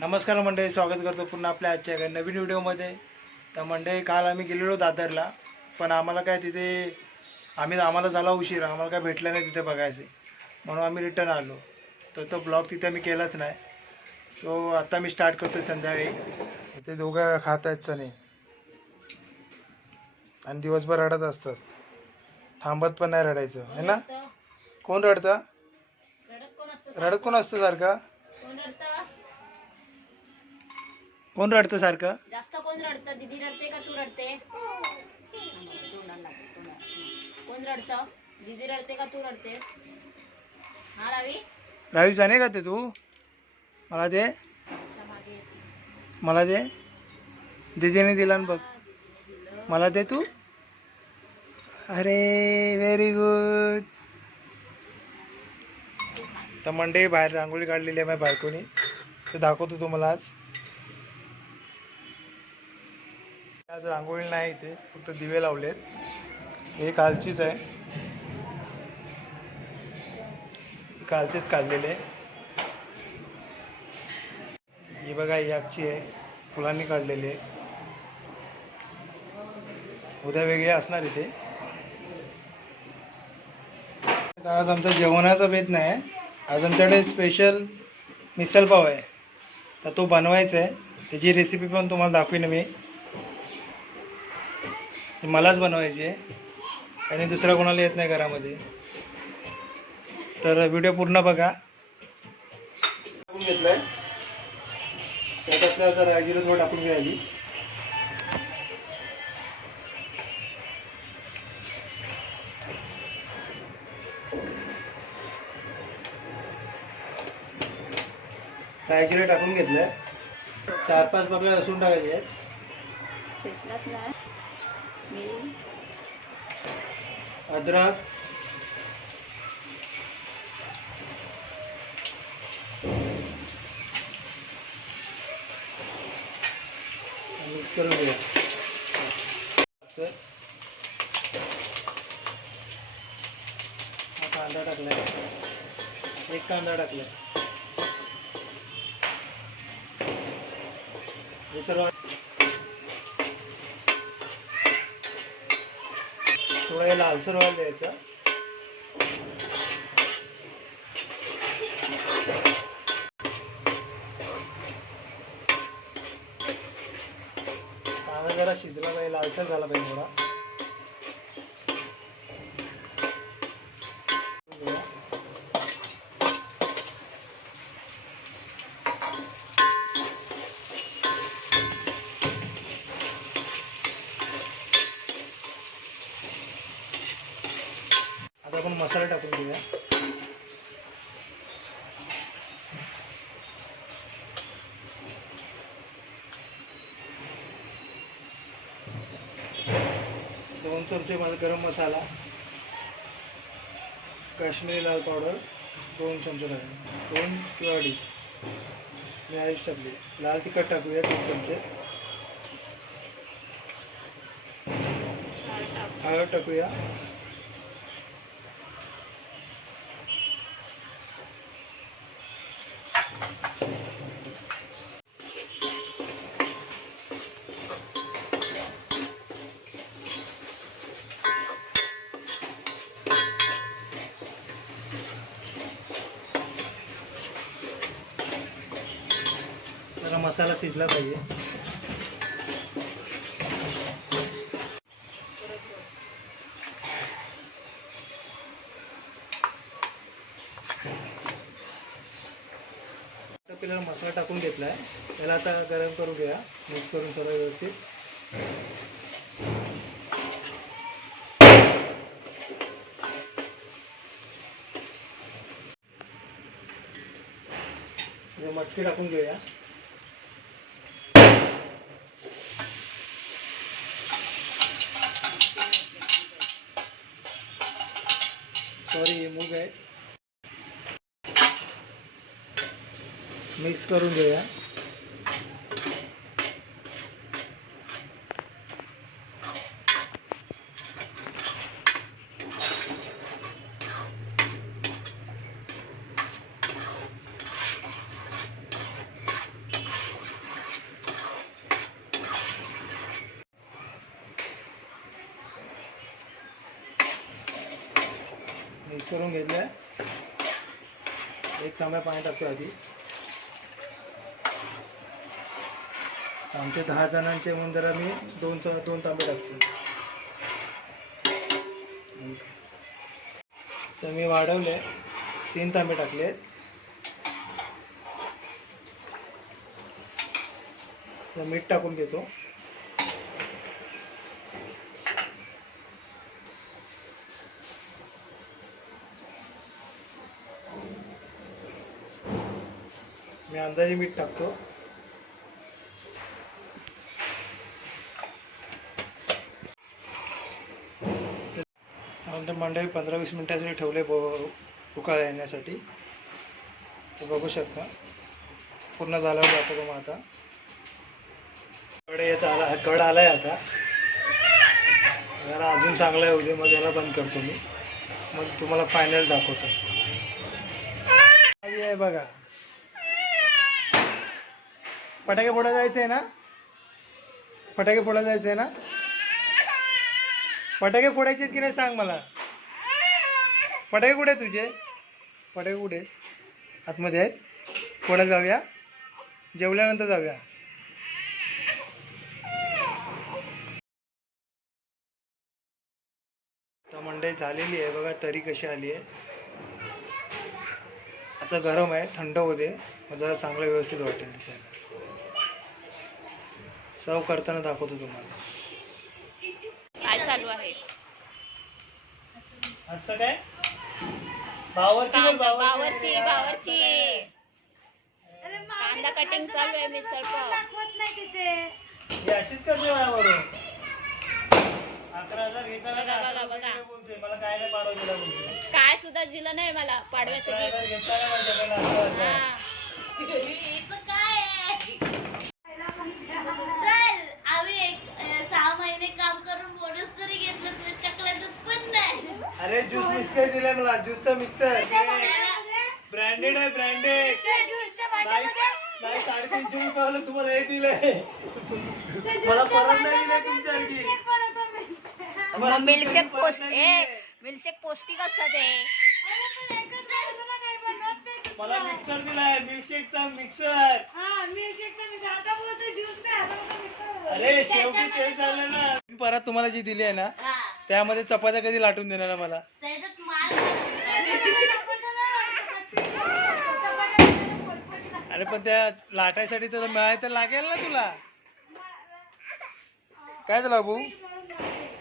नमस्कार मंडळी, स्वागत करतो पुन्हा आपल्या आजच्या एका नवीन व्हिडिओमध्ये. तर मंडळी, काल आम्ही गेलेलो दादरला, पण आम्हाला काय तिथे आम्हाला झाला उशीर, आम्हाला काय भेटलं नाही तिथे बघायचे, म्हणून आम्ही रिटर्न आलो. तर तो ब्लॉग तिथे मी केलाच नाही. सो आता मी स्टार्ट करतो संध्याकाळी. ते दोघं खात आहेत चणे आणि दिवसभर रडत असतात, थांबत पण नाही रडायचं है ना. कोण रडतं? रडत कोण असतं सारखं? कोण रडतं सारखं? जास्त कोण रडतं? दीदी रडते का तू रडते? कोण रडतं? दीदी रडते का तू रडते? हा रावी जाणे का ते तू? मला दे दीदीने दिला ना बघ, मला दे तू. अरे व्हेरी गुड. तर मंडळी, बाहेर रांगोळी काढलेली आहे माझ्या बायकोनी, ते दाखवतो तुम्हाला. आज रांगोळी नाही, इथे फक्त दिवे लावलेत. हे कालचीच आहे, कालचेच काढलेले. ही बघा, ही आजची आहे, फुलांनी काढलेली आहे. उद्या वेगळे असणार इथे. आज आमचा जेवणाचा बेत नाही, आज आमच्याकडे स्पेशल मिसल पाव आहे. तर तो बनवायचा आहे, त्याची रेसिपी पण तुम्हाला दाखवीन मी. मलाच बनवायची आहे आणि दुसऱ्या कोणाला येत नाही घरामध्ये. तर व्हिडिओ पूर्ण बघा. टाकून घेतलाय त्यात, आपल्याला आता रायजिरं थोडं टाकून घ्यायची. रायजिरं टाकून घेतलंय. 4-5 पाकळ्या लसूण टाकायचे आहेत. अद्रक, मिक्स करून घ्या. हा कांदा टाकलाय, 1 कांदा टाकलाय. हे सर्व थोडं लालसर व्हायला द्यायचं. कांदा जरा शिजला पाहिजे, लालसर झाला पाहिजे थोडा. आता आपण मसाला टाकून घेऊया. दोन चमचे गरम मसाला, काश्मीरी लाल पावडर 2 चमचे टाकले, 2 किंवा 2.5. मी 2.5 टाकली. लाल तिखट टाकूया 3 चमचे. हळद टाकूया. जरा मसाला शिजला पाहिजे. आपल्याला मसाला टाकून घेतलाय, त्याला आता गरम करून घ्या, मिक्स करून सर्व व्यवस्थित. मटकी टाकून घेऊया. सॉरी, मूग आहे. मिक्स करून घेऊया. मिक्स करून घेतलं. एक तांब्या पाणी टाकतो आधी. आमचे 10 जणांचे म्हणून जरा मी दोन तांबे टाकतो. तर मी वाढवले 3 तांबे टाकले. तर मीठ टाकून घेतो. मी अंदाजे मीठ टाकतो. मंडळी 15-20 मिनिटासाठी ठेवले उकाळ येण्यासाठी. ते बघू शकता पूर्ण झाल्यावर जातो मग आता कड आलाय आता. जरा अजून चांगला आहे उद्या, मग याला बंद करतो मी. मग तुम्हाला फायनल दाखवतो. आहे बघा, फटाके फोडा जायचं आहे ना. फटाके फोडा जायचं आहे ना. फटाके फोडायचे की नाही सांग मला. फटाके कुठे आहेत तुझे. फटाके कुठे आतमध्ये आहेत. फोडायला जाऊया, जेवल्यानंतर जाऊया. तर मंडई झालेली आहे बघा, तरी कशी आली आहे. आता गरम आहे, थंड होते मग जरा चांगलं व्यवस्थित वाटेल दिसायला. सर्व करताना दाखवतो तुम्हाला काय चालू आहे. आजचं काय बावरची बावरची कांदा कटिंग चालू आहे. मिसळ पाव अशीच करते माझ्यावरून. 11,000 घेताना बघा. बोलते मला काय नाही पाडव दिला बोलते. काय सुद्धा दिलं नाही मला पाडव्याचं gift. 11,000 घेताना माझ्याकडे हा. अरे ज्यूस मिक्सर दिलाय मला. ज्यूसचा मिक्सर ब्रँडेड आहे, ब्रँडेड. नाही 350 रुपयाला तुम्हाला हे दिलंय. मला परत नाही दिलंय तुमच्यासाठी. मिल्कशेक पौष्टिक असतात ते. मला मिक्सर दिलाय, मिल्कशेकचा मिक्सर. अरे शेवटी ते झालं ना. मी परत तुम्हाला जी दिली आहे ना त्यामध्ये चपात्या कधी लाटून देणार मला. अरे पण त्या लाटायसाठी तर मिळायला तर लागेल ना तुला. काय झालं भाऊ,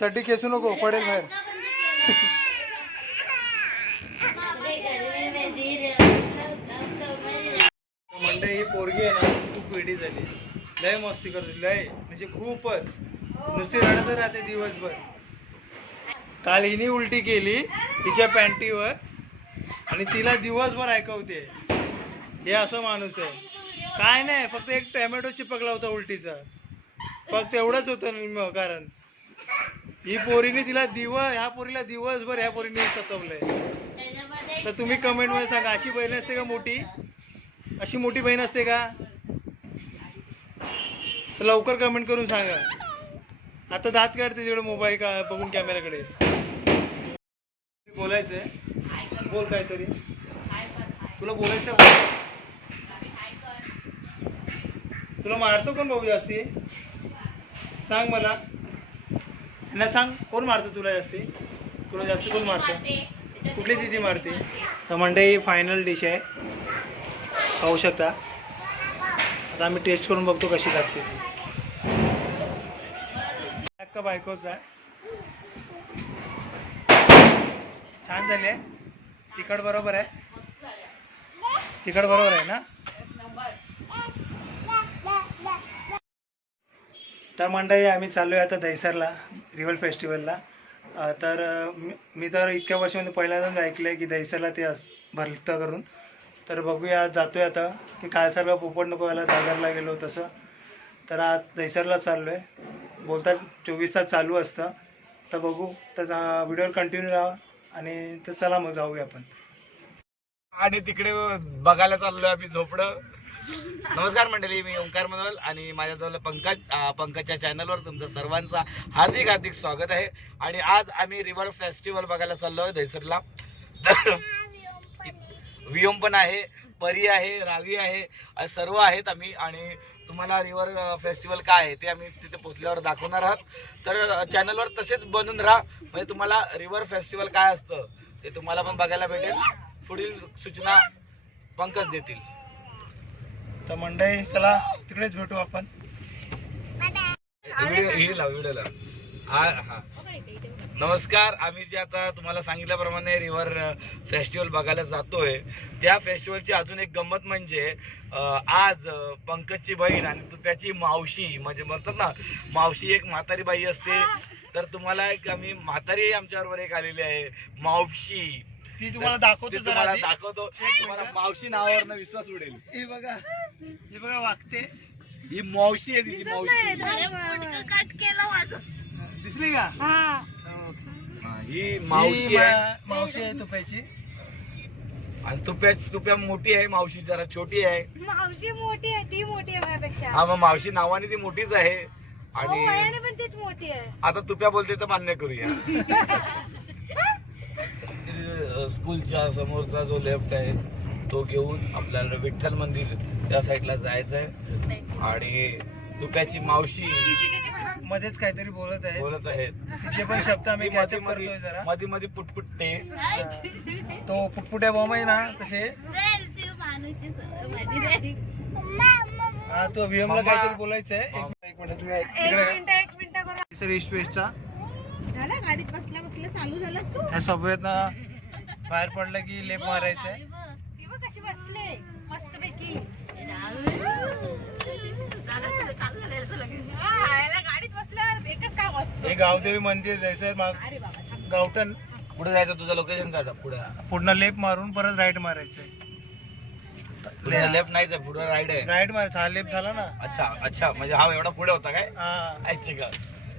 चड्डी खेचू नको, पडेल बाहेर. म्हणते ही पोरगी आहे ना खूप वेडी झाली. लय मस्ती करते, लय म्हणजे खूपच. नुसती रडत राहते दिवसभर. काल हिने उलटी केली तिच्या पॅन्टीवर आणि तिला दिवसभर ऐकवते. हे असं माणूस आहे. काय नाही, फक्त एक टोमॅटो चिपकला होता उलटीचा, फक्त एवढंच होतं कारण. ह्या पोरीला दिवसभर ह्या पोरीने सतवलंय. तर तुम्ही कमेंट मध्ये सांगा, अशी बहीण असते का मोठी. अशी मोठी बहीण असते का. तर लवकर कमेंट करून सांगा. आता दात काढते तिकडे मोबाईल का बघून कॅमेराकडे. बोलायचंय, बोल काहीतरी. तुला बोलायचं. तुला मारतो कोण भाऊ जास्ती सांग मला ना. सांग कोण मारतं तुला जास्ती. तुला जास्त कोण मारतं. कुठली दिदी मारते. तर मंडळी फायनल डिश आहे, पाहू शकता. आता आम्ही टेस्ट करून बघतो कशी लागते. अक्का बायकोच आहे. छान झाली आहे. तिखट बरोबर आहे. तिखट बरोबर आहे ना. तर मंडळी आम्ही चाललो आहे आता दहिसरला रिव्हर फेस्टिवलला. तर मी तर इतक्या वर्षामध्ये पहिल्यांदाच ऐकलं आहे की दहिसरला ते भरतं करून. तर बघूया, जातो आहे आता. की कालसारखा पोपट नको याला दादरला गेलो तसं. तर आज दहिसरला चाललो आहे. बोलतात 24 तास चालू असतं. तर बघू, तर व्हिडिओवर कंटिन्यू राहा. आणि तर चला मग जाऊया आपण. आणि तिकडे बघायला चाललोय आम्ही झोपडं. नमस्कार मंडळी, मी ओंकार मनोल आणि माझ्याजवळ पंकजच्या चॅनलवर तुमचं सर्वांचं हार्दिक स्वागत आहे. आणि आज आम्ही रिव्हर फेस्टिवल बघायला चाललोय दहिसरला. वियोम पण आहे, परी आहे, रावी आहे, असे सर्व आहेत आम्ही. आणि तुम्हाला रिव्हर फेस्टिवल काय आहे ते आम्ही तिथे पोहोचल्यावर दाखवणार आहोत. तर चॅनलवर तसेच बनून राहा, म्हणजे तुम्हाला रिव्हर फेस्टिवल काय असतं ते तुम्हाला पण बघायला भेटेल. पुढील सूचना पंकज देतील. तर मंडळी चला तिकडेच भेटू आपण. व्हिडिओला हा. नमस्कार. आम्ही जे आता तुम्हाला सांगितल्याप्रमाणे रिव्हर फेस्टिवल बघायला जातोय, त्या फेस्टिवलची अजून एक गंमत म्हणजे आज पंकजची बहीण आणि तुप्याची मावशी, म्हणजे म्हणतात ना मावशी एक म्हातारी बाई असते, तर तुम्हाला एक आम्ही म्हातारी आमच्याबरोबर एक आलेली आहे मावशी. ती तुम्हाला दाखवतो जरा तुम्हाला आधी. दाखवतो. तुम्हाला मावशी नावावरनं विश्वास उडेल. ही बघा वागते. ही मावशी आहे, तिची मावशी. दिसली का? ही मावशी आहे. मावशी आहे तुपायची. आणि तुप्या मोठी आहे, मावशी जरा छोटी आहे. मावशी मोठी आहे, ती मोठी आहे माझ्यापेक्षा. हा, मग मावशी नावाने ती मोठीच आहे. आणि वयाने पण तीच मोठी आहे. आता तुप्या बोलते तर मान्य करूया. स्कूलच्या समोरचा जो लेफ्ट आहे तो घेऊन आपल्याला विठ्ठल मंदिर त्या साईडला जायचं आहे. आणि तुप्याची मावशी मध्येच काहीतरी बोलत आहेत. तिचे पण शब्द आम्ही कॅचअप करतोय जरा. मध्ये मध्ये पुटपुटते. तो पुटपुट्या बॉम्ब आहे ना तसे. हा, तो व्हीएम ला काहीतरी बोलायचं आहे. एक मिनिट तुम्ही एक मिनिट बघा. ईस्ट वेस्टचा झालं, गाडीत बसल्या बसल्या चालू झालास तू. ह्या सबवेत ना बाहेर पडलं की लेप मारायचंय. ती बघ कशी बसले मस्त पैकी. गाडीत बसल्यावर एकच काम असतं. हे गावदेवी मंदिर जायचंय मग अरे बाबा थांब. गावठण. पुढे जायचं, तुझं लोकेशन काढ. पुढे पुढनं लेप मारून परत राईट मारायचंय. लेफ्ट नाही, पुढे राईट आहे. राईट मारायचा. हा लेप झाला ना. अच्छा अच्छा, म्हणजे हा एवढा पुढे होता काय? हा, अच्छा का?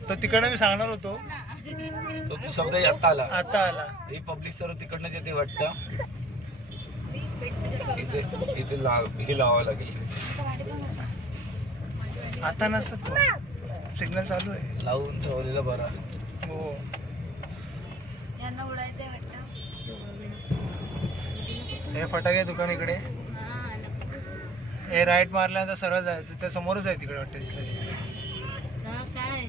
तो तिकडनं मी सांगणार होतो, तो शब्द आता आला. आता आला. ही पब्लिक सर्व तिकडनं येते वाटतं. इथे इथे हे लावावं लागेल. आता नसतात, सिग्नल चालू आहे. लावून ठेवलेलं बरं. हो. यांना उडायचंय वाटतं. हे फटाके दुकान इकडे. हे राईट मारल्यानंतर सरळ जायचं. त्या समोरच आहे तिकडे वाटतं दिसायचं. काय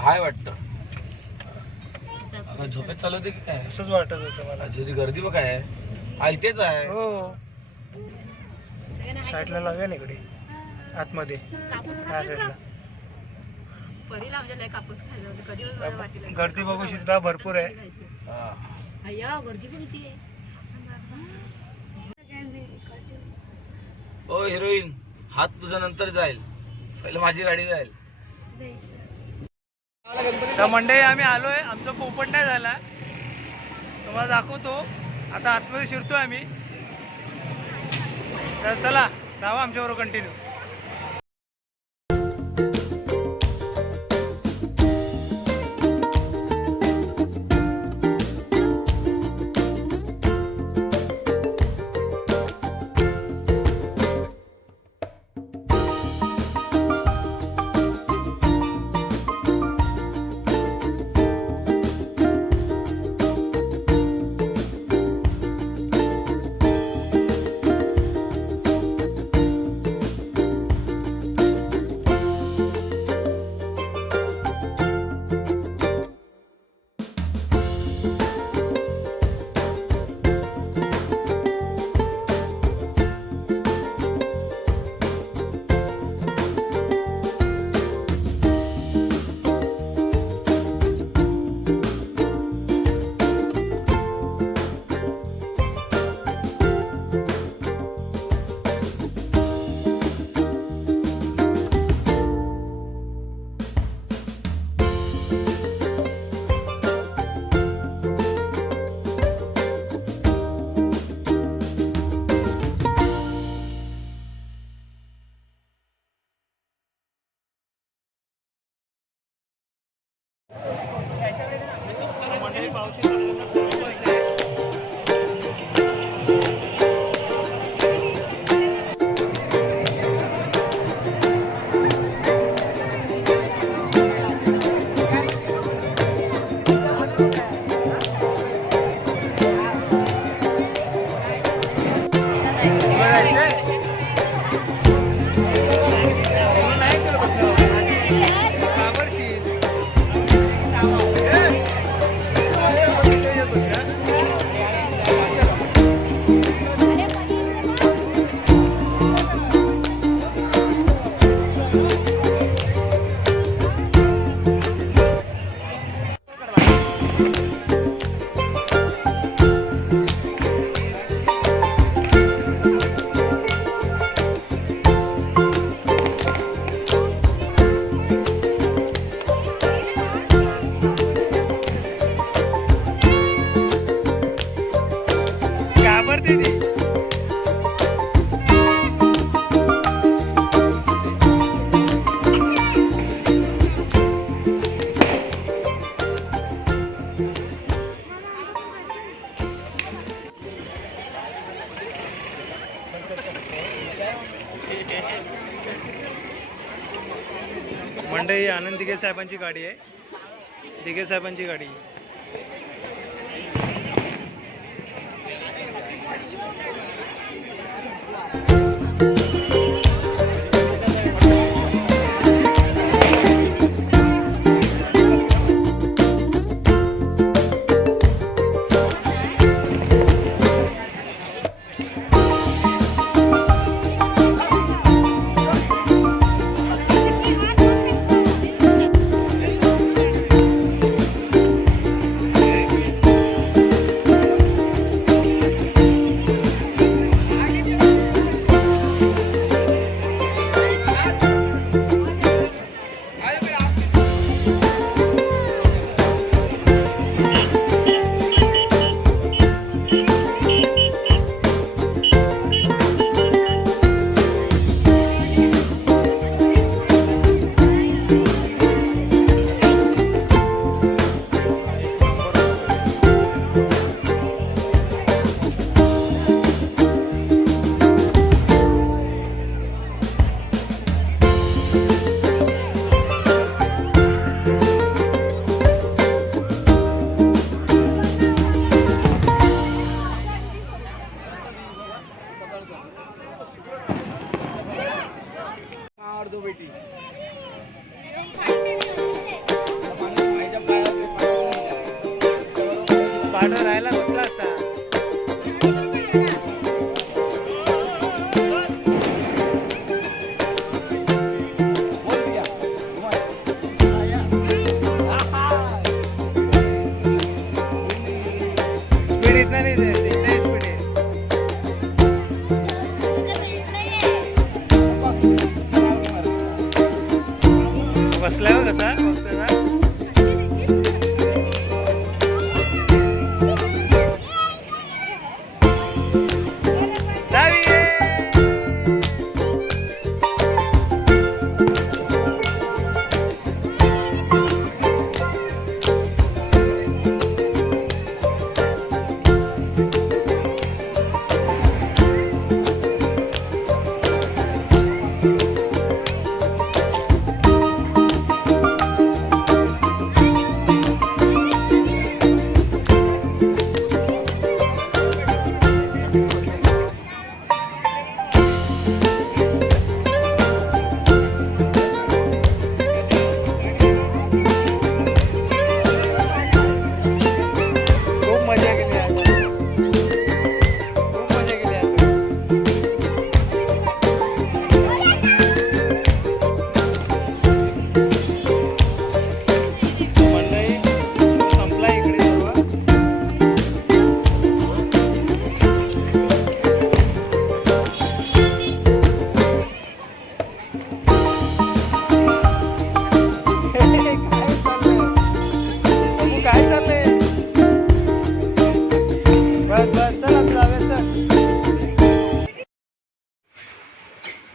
हाय वाटतं. झोपेत चालवते की काय? असंच वाटत होतं मला. तुझी गर्दी बघ काय आहे. इथेच आहे. हो, साईडला लावूया ना इकडे आतमध्ये. ह्या साईडला गर्दी बघू शकता, भरपूर आहे. हा. गर्दी पण किती आहे. ओ हिरोईन, हात तुझा नंतर जाईल, पहिलं माझी गाडी जाईल. तर मंडळी आम्ही आलोय. आमचा पोपट नाही झाला, तुम्हाला दाखवतो. आता आतमध्ये शिरतोय आम्ही. तर चला राहा आमच्याबरोबर कंटिन्यू. घाबरते ती. मंडई आनंद दिघे साहेबांची गाडी आहे. दिघे साहेबांची गाडी. और दो बेटी. पाठवर राहायला बसला असता. स्पीड इतना नहीं दे, इतना स्पीड है. बसल्यावर कसा बघता ना.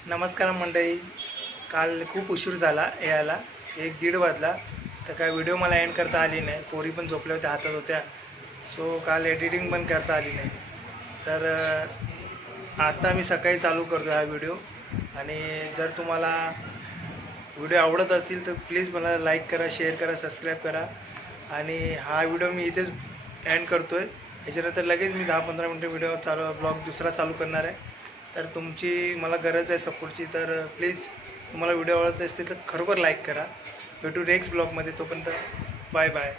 नमस्कार मंडळी. काल खूप उशीर झाला यायला, 1-1:30 वाजला. तर काय व्हिडिओ मला एंड करता आली नाही. पोरी पण झोपल्या होत्या, हातात होत्या. सो काल एडिटिंग पण करता आली नाही. तर आता मी सकाळी चालू करतो हा व्हिडिओ. आणि जर तुम्हाला व्हिडिओ आवडत असतील तर प्लीज मला लाईक करा, शेअर करा, सबस्क्राईब करा. आणि हा व्हिडिओ मी इथेच एंड करतो आहे. याच्यानंतर लगेच मी 10-15 मिनटं व्हिडिओ ब्लॉग दुसरा चालू करणार आहे. तर तुमची मला गरज आहे सपोर्टची. तर प्लीज तुम्हाला व्हिडिओ आवडत असतील तर खरोखर लाईक करा. भेटू नेक्स्ट ब्लॉगमध्ये. तोपर्यंत बाय बाय.